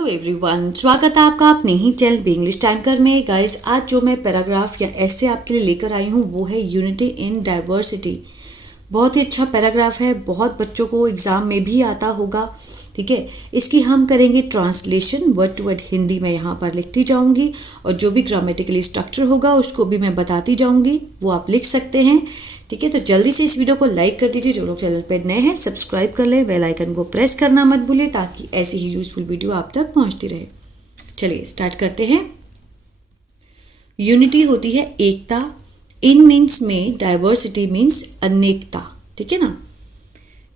Hello everyone, स्वागत है आपका अपने ही चैनल बी इंग्लिश टैंकर में। गाइस, आज जो मैं पैराग्राफ या ऐसे आपके लिए लेकर आई हूँ वो है यूनिटी इन डाइवर्सिटी। बहुत ही अच्छा पैराग्राफ है, बहुत बच्चों को एग्ज़ाम में भी आता होगा। ठीक है, इसकी हम करेंगे translation, word to word Hindi में यहाँ पर लिखती जाऊँगी और जो भी ग्रामेटिकली स्ट्रक्चर होगा उसको भी मैं बताती जाऊँगी, वो आप लिख सकते हैं। ठीक है, तो जल्दी से इस वीडियो को लाइक कर दीजिए। जो लोग चैनल पर नए हैं सब्सक्राइब कर लें, बेल आइकन को प्रेस करना मत भूलिए ताकि ऐसी ही यूजफुल वीडियो आप तक पहुंचती रहे। चलिए स्टार्ट करते हैं। यूनिटी होती है एकता, इन मीन्स में, डाइवर्सिटी मीन्स अनेकता। ठीक है ना।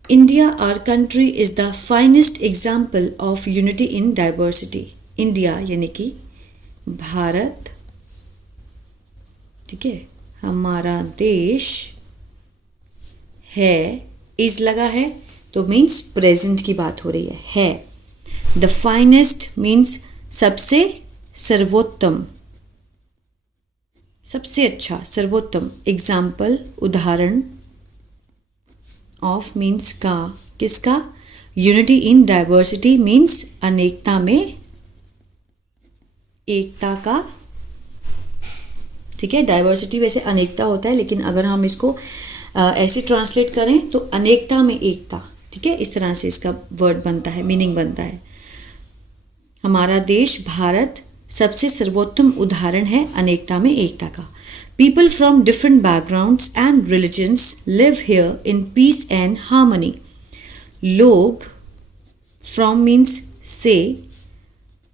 India our country is the finest example of unity in diversity. India यानी कि भारत, ठीक है, हमारा देश है, इज लगा है तो मीन्स प्रेजेंट की बात हो रही है। द फाइनेस्ट मीन्स सबसे सर्वोत्तम, सबसे अच्छा, सर्वोत्तम। एग्जाम्पल उदाहरण, ऑफ मीन्स का, किसका, यूनिटी इन डाइवर्सिटी मीन्स अनेकता में एकता का। ठीक है, डाइवर्सिटी वैसे अनेकता होता है, लेकिन अगर हम इसको ऐसे ट्रांसलेट करें तो अनेकता में एकता। ठीक है, इस तरह से इसका वर्ड बनता है, मीनिंग बनता है। हमारा देश भारत सबसे सर्वोत्तम उदाहरण है अनेकता में एकता का। People from different backgrounds and religions live here in peace and harmony. लोग, फ्रॉम मीन्स से,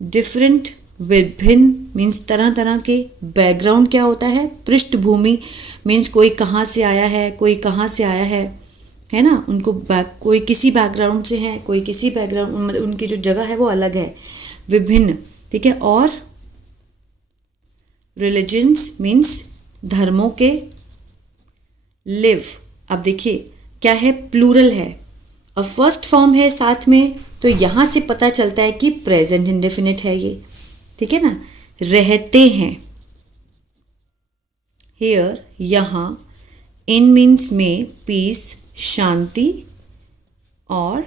डिफरेंट विभिन्न मीन्स तरह तरह के, बैकग्राउंड क्या होता है, पृष्ठभूमि मीन्स कोई कहाँ से आया है, कोई कहाँ से आया है ना, उनको कोई किसी बैकग्राउंड से है, कोई किसी बैकग्राउंड, उनकी जो जगह है वो अलग है, विभिन्न। ठीक है, और रिलीजन्स मीन्स धर्मों के। लिव, अब देखिए क्या है, प्लूरल है और फर्स्ट फॉर्म है साथ में, तो यहाँ से पता चलता है कि प्रेजेंट इंडेफिनिट है ये। ठीक है ना। रहते हैं, हियर यहाँ, इन मीन्स में, पीस शांति, और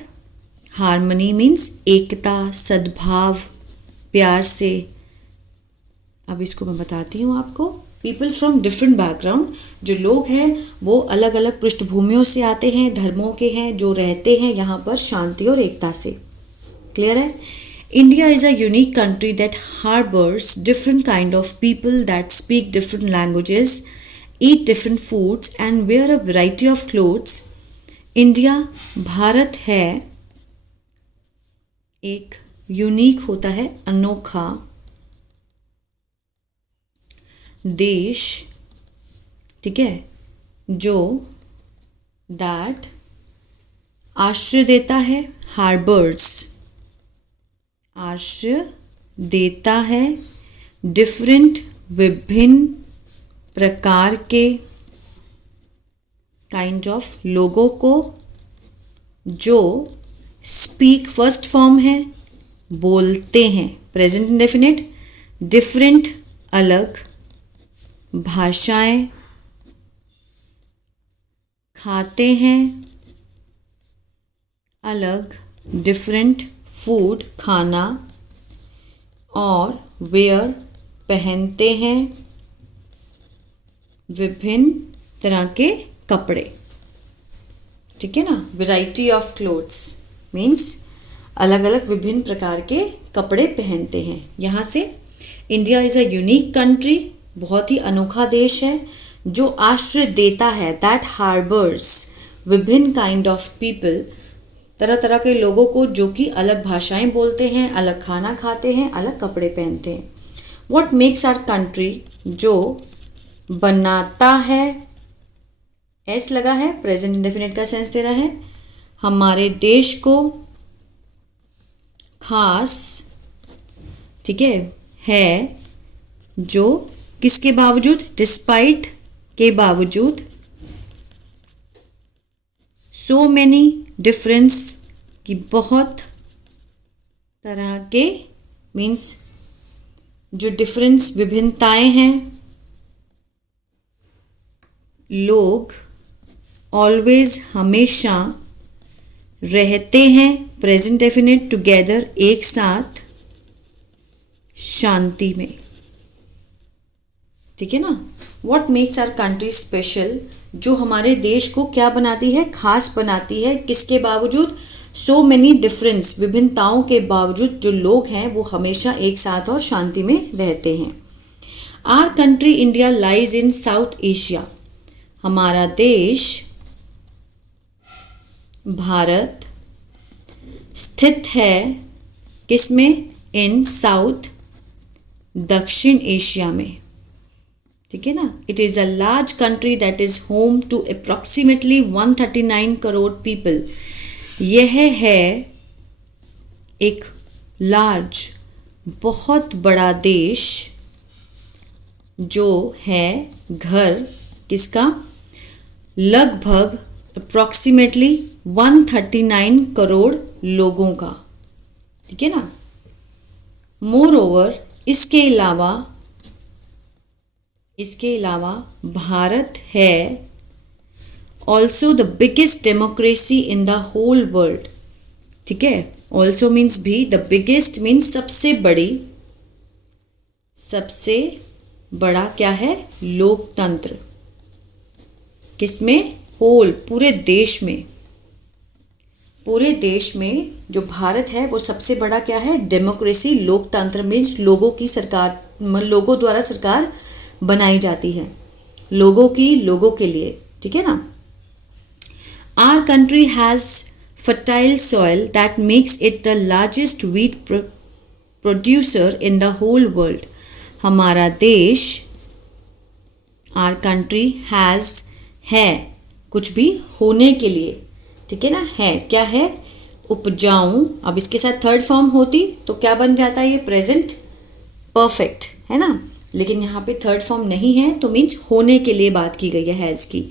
हार्मनी मीन्स एकता, सद्भाव, प्यार से। अब इसको मैं बताती हूँ आपको। पीपल फ्रॉम डिफरेंट बैकग्राउंड, जो लोग हैं वो अलग अलग पृष्ठभूमियों से आते हैं, धर्मों के हैं, जो रहते हैं यहाँ पर शांति और एकता से। क्लियर है। India is a unique country that harbors different kind of people that speak different languages, eat different foods and wear a variety of clothes. India, Bharat है एक यूनिक होता है, अनोखा देश। ठीक है, जो that आश्रय देता है, harbors आश्रय देता है, डिफरेंट विभिन्न प्रकार के, काइंड ऑफ लोगों को, जो स्पीक फर्स्ट फॉर्म है, बोलते हैं, प्रेजेंट इंडेफिनिट, डिफरेंट अलग, भाषाएं, खाते हैं अलग, डिफरेंट फूड खाना, और वेयर पहनते हैं विभिन्न तरह के कपड़े। ठीक है ना। वैरायटी ऑफ क्लोथ्स मीन्स अलग अलग विभिन्न प्रकार के कपड़े पहनते हैं। यहाँ से India is a unique country, बहुत ही अनोखा देश है, जो आश्रय देता है, दैट हार्बर्स विभिन्न काइंड ऑफ पीपल, तरह तरह के लोगों को, जो कि अलग भाषाएं बोलते हैं, अलग खाना खाते हैं, अलग कपड़े पहनते हैं। व्हाट मेक्स आवर कंट्री, जो बनाता है, एस लगा है, प्रेजेंट इंडेफिनिट का सेंस दे रहा है, हमारे देश को खास। ठीक है, जो किसके बावजूद, डिस्पाइट के बावजूद, सो मैनी डिफरेंस की बहुत तरह के, मीन्स जो डिफरेंस विभिन्नताएं हैं, लोग ऑलवेज हमेशा रहते हैं, प्रेजेंट डेफिनेट टुगेदर एक साथ, शांति में, ठीक है ना। What makes our country special, जो हमारे देश को क्या बनाती है, खास बनाती है, किसके बावजूद, सो मेनी डिफरेंस, विभिन्नताओं के बावजूद जो लोग हैं वो हमेशा एक साथ और शांति में रहते हैं। Our country India lies in South Asia, हमारा देश भारत स्थित है किसमें, इन साउथ, दक्षिण एशिया में, ठीक है ना। It is a large country that is home to approximately 139 crore people, यह है एक लार्ज, बहुत बड़ा देश जो है घर किसका, लगभग अप्रॉक्सीमेटली 139 करोड़ लोगों का, ठीक है ना। मोर ओवर, इसके अलावा भारत है also the biggest democracy in the whole world, ठीक है। ऑल्सो मीन्स भी, द बिगेस्ट मीन्स सबसे बड़ा क्या है, लोकतंत्र, किसमें, होल, पूरे देश में जो भारत है वो सबसे बड़ा क्या है, डेमोक्रेसी, लोकतंत्र मीन्स लोगों की सरकार, लोगों द्वारा सरकार बनाई जाती है, लोगों के लिए, ठीक है ना। Our country has fertile soil that makes it the largest wheat producer in the whole world, हमारा देश, आवर कंट्री हैज़, है, कुछ भी होने के लिए, ठीक है ना, है, क्या है, उपजाऊ। अब इसके साथ थर्ड फॉर्म होती तो क्या बन जाता है, ये प्रेजेंट परफेक्ट है ना, लेकिन यहाँ पे थर्ड फॉर्म नहीं है तो मीन्स होने के लिए बात की गई है हैज़ की।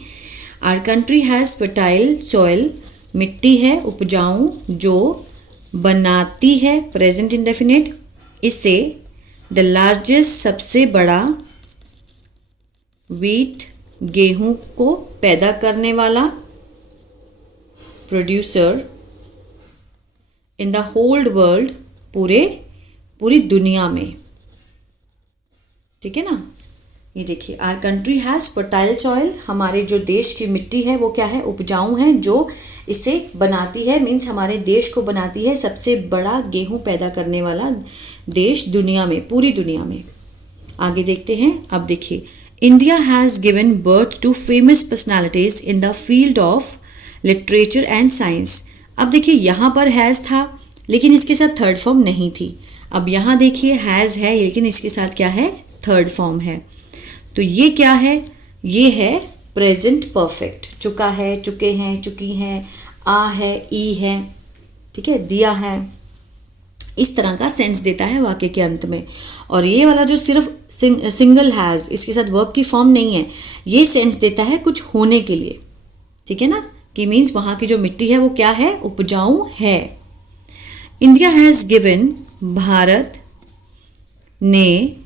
Our country has fertile soil, मिट्टी है उपजाऊ जो बनाती है, प्रेजेंट इंडेफिनिट, इसे द लार्जेस्ट, सबसे बड़ा, व्हीट, गेहूं को पैदा करने वाला, producer, in the whole world, पूरी दुनिया में, ठीक है ना। ये देखिए, our country has fertile soil, हमारे जो देश की मिट्टी है वो क्या है, उपजाऊ है, जो इसे बनाती है, मीन्स हमारे देश को बनाती है सबसे बड़ा गेहूं पैदा करने वाला देश दुनिया में, पूरी दुनिया में। आगे देखते हैं। अब देखिए, India has given birth to famous personalities in the field of literature and science. अब देखिए, यहाँ पर हैज़ था लेकिन इसके साथ थर्ड फॉर्म नहीं थी। अब यहाँ देखिए हैज़ है लेकिन इसके साथ क्या है, थर्ड फॉर्म है। तो ये क्या है, ये है प्रेजेंट परफेक्ट, चुका है, चुके हैं, चुकी हैं, आ है, ई है, ठीक है, दिया है, इस तरह का सेंस देता है वाक्य के अंत में। और ये वाला जो सिर्फ सिंगल हैज़, इसके साथ वर्ब की फॉर्म नहीं है, ये सेंस देता है कुछ होने के लिए, ठीक है ना, कि मीन्स वहाँ की जो मिट्टी है वो क्या है, उपजाऊ है। इंडिया हैज़ गिवन, भारत ने,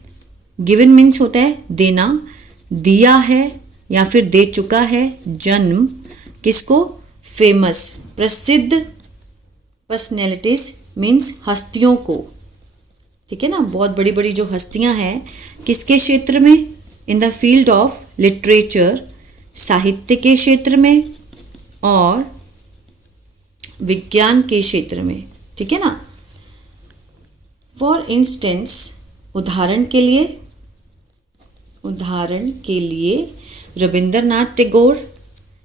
गिवन मीन्स होता है देना, दिया है या फिर दे चुका है जन्म, किसको, फेमस, प्रसिद्ध, पर्सनैलिटीज मीन्स हस्तियों को, ठीक है ना, बहुत बड़ी बड़ी जो हस्तियां हैं, किसके क्षेत्र में, इन द फील्ड ऑफ लिटरेचर, साहित्य के क्षेत्र में और विज्ञान के क्षेत्र में, ठीक है ना। फॉर इंस्टेंस, उदाहरण के लिए Rabindranath Tagore,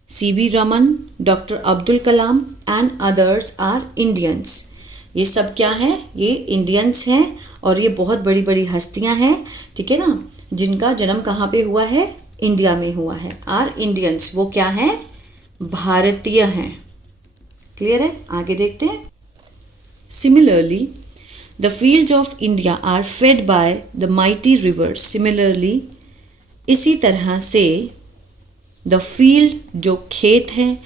C.V. Raman, doctor Abdul Kalam and others are Indians. ये सब क्या है, ये इंडियंस हैं और ये बहुत बड़ी बड़ी हस्तियां हैं, ठीक है ना, जिनका जन्म कहाँ पे हुआ है, इंडिया में हुआ है। आर इंडियंस, वो क्या हैं, भारतीय हैं। क्लियर है, आगे देखते हैं। Similarly the fields of India are fed by the mighty rivers. Similarly, इसी तरह से, द फील्ड, जो खेत हैं,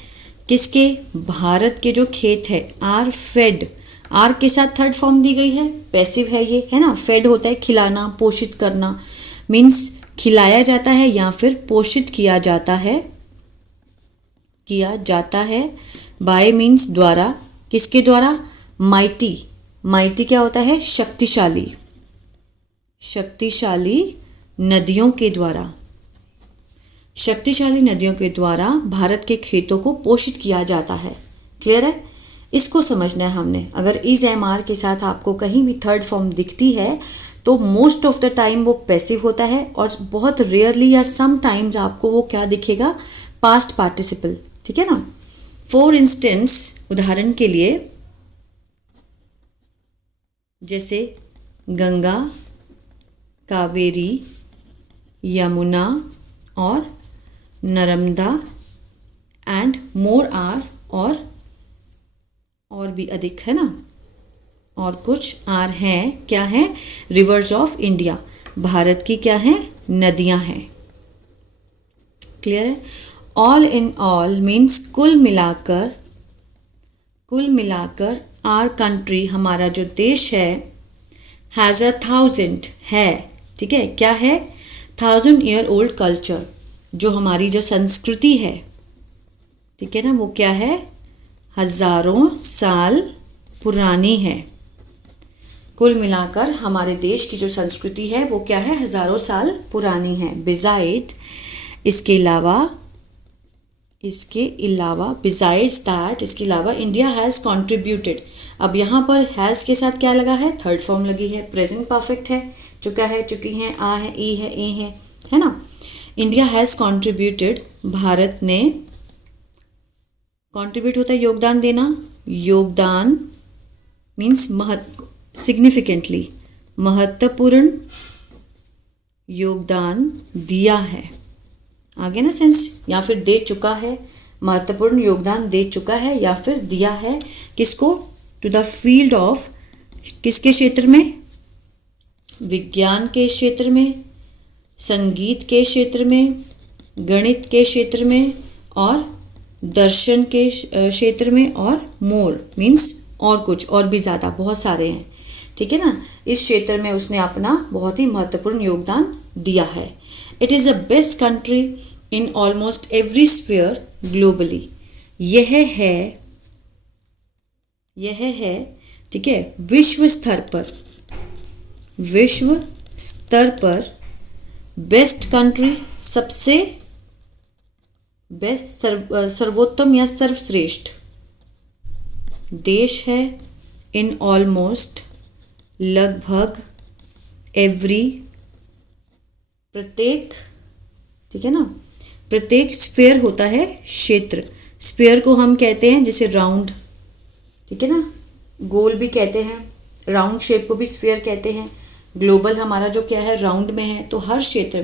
किसके, भारत के जो खेत है, आर फेड, आर के साथ थर्ड फॉर्म दी गई है, पैसिव है ये, है ना, फेड होता है खिलाना, पोषित करना, मीन्स खिलाया जाता है या फिर पोषित किया जाता है, बाय मीन्स द्वारा, किसके द्वारा, माइटी, माइटी क्या होता है, शक्तिशाली, शक्तिशाली नदियों के द्वारा, शक्तिशाली नदियों के द्वारा भारत के खेतों को पोषित किया जाता है। क्लियर है? इसको समझना है हमने। अगर इज एम आर के साथ आपको कहीं भी थर्ड फॉर्म दिखती है तो मोस्ट ऑफ द टाइम वो पैसिव होता है और बहुत रेयरली या सम टाइम्स आपको वो क्या दिखेगा, पास्ट पार्टिसिपल। ठीक है ना? फॉर इंस्टेंस, उदाहरण के लिए, जैसे गंगा, कावेरी, यमुना और नर्मदा एंड मोर आर, और भी अधिक है ना, और कुछ आर हैं, क्या है, रिवर्स ऑफ इंडिया, भारत की क्या है, नदियां हैं। क्लियर है? ऑल इन ऑल मीन्स कुल मिलाकर आर कंट्री, हमारा जो देश है, हैज़ 1000 है, ठीक है, क्या है, 1000 ईयर ओल्ड कल्चर, जो हमारी जो संस्कृति है, ठीक है ना, वो क्या है, हजारों साल पुरानी है। कुल मिलाकर हमारे देश की जो संस्कृति है वो क्या है, हजारों साल पुरानी है। बिजाइड, इसके अलावा बिजाइड्स दैट, इसके अलावा इंडिया हैज़ कॉन्ट्रीब्यूटेड। अब यहाँ पर हैज़ के साथ क्या लगा है, थर्ड फॉर्म लगी है, प्रेजेंट परफेक्ट है, चुका है, चुकी है, आ है, ई है, ए है ना। इंडिया हैज़ कॉन्ट्रीब्यूटेड, भारत ने, कॉन्ट्रीब्यूट होता है योगदान देना, योगदान मीन्स सिग्निफिकेंटली, महत्वपूर्ण योगदान दिया है, आगे ना सेंस, या फिर दे चुका है, महत्वपूर्ण योगदान दे चुका है या फिर दिया है, किसको, टू द फील्ड ऑफ, किसके क्षेत्र में, विज्ञान के क्षेत्र में, संगीत के क्षेत्र में, गणित के क्षेत्र में और दर्शन के क्षेत्र में, और मोर मीन्स और कुछ, और भी ज़्यादा, बहुत सारे हैं, ठीक है ना। इस क्षेत्र में उसने अपना बहुत ही महत्वपूर्ण योगदान दिया है। It is the best country in almost every sphere globally. यह है, ठीक है, विश्व स्तर पर बेस्ट कंट्री, सबसे बेस्ट, सर्वोत्तम या सर्वश्रेष्ठ देश है, इन ऑलमोस्ट, लगभग, एवरी, प्रत्येक, ठीक है ना, प्रत्येक, स्फीयर होता है क्षेत्र, स्फीयर को हम कहते हैं जैसे राउंड, ठीक है ना, गोल भी कहते हैं, राउंड शेप को भी स्फीयर कहते हैं। ग्लोबल हमारा जो क्या है, राउंड में है, तो हर क्षेत्र,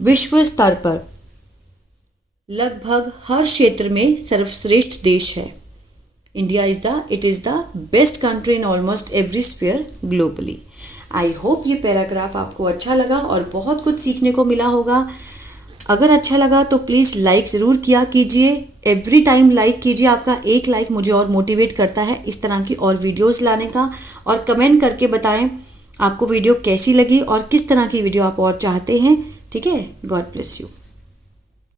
विश्व स्तर पर लगभग हर क्षेत्र में सर्वश्रेष्ठ देश है। India it is the best country in almost every sphere globally. I hope ये पैराग्राफ आपको अच्छा लगा और बहुत कुछ सीखने को मिला होगा। अगर अच्छा लगा तो प्लीज़ लाइक ज़रूर किया कीजिए, एवरी टाइम लाइक कीजिए, आपका एक लाइक मुझे और मोटिवेट करता है इस तरह की और वीडियोस लाने का। और कमेंट करके बताएं आपको वीडियो कैसी लगी और किस तरह की वीडियो आप और चाहते हैं। ठीक है, गॉड ब्लेस यू।